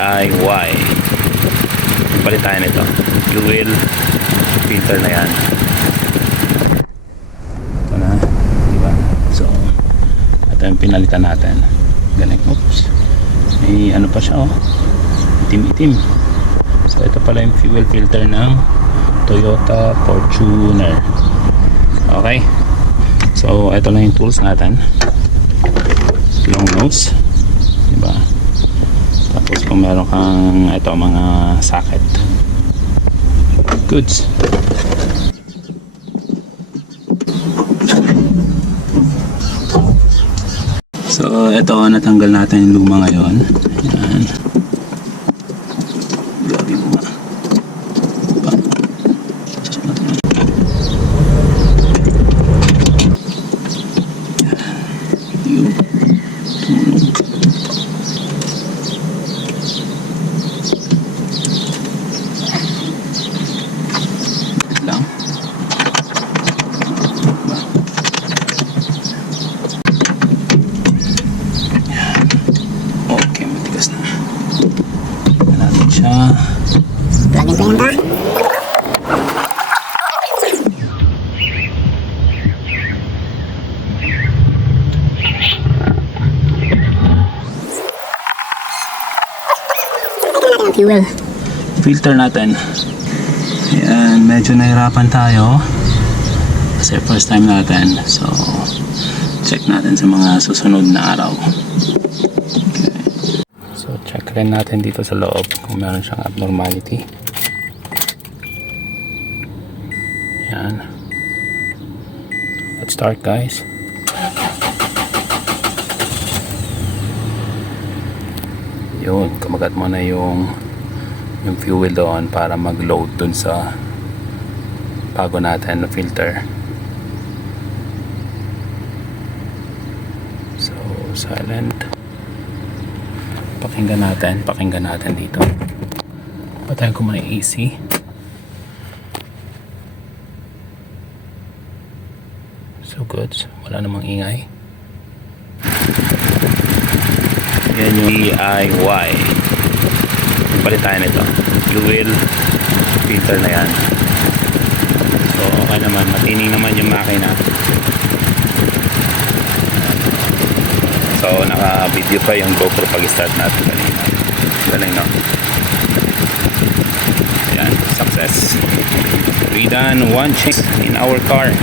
DIY. Palit tayo nito. Fuel filter na yan. Ito na, diba? So, ito yung pinalitan natin. Galing. Oops. May ano pa siya, oh. Itim-itim. So, ito pala yung fuel filter ng Toyota Fortuner. Okay. So, ito na yung tools natin. Long nose. Diba? Tapos kung meron kang ito mga socket. Goods. So, ito natanggal natin yung luma ngayon. Yan. Grabe mo nga. Plugin po yan ba? Fuel Filter natin. Ayan, medyo nahirapan tayo kasi first time natin. So, check natin sa mga susunod na araw. Okay. So, check rin natin dito sa loob kung meron siyang abnormality. Ayan. Let's start, guys. Yun, kumagat mo na yung fuel doon para mag-load dun sa bago natin na filter. So, silent. Pakinggan natin dito. Patayin ko muna yung AC. So good, wala namang ingay. Yan yung DIY. Palit tayo nito. Fuel filter na yan. So okay naman, matining naman yung makina. So naka-video pa yung GoPro pag-start natin kanina. Galing, no? Ayan, success. We done one change in our car.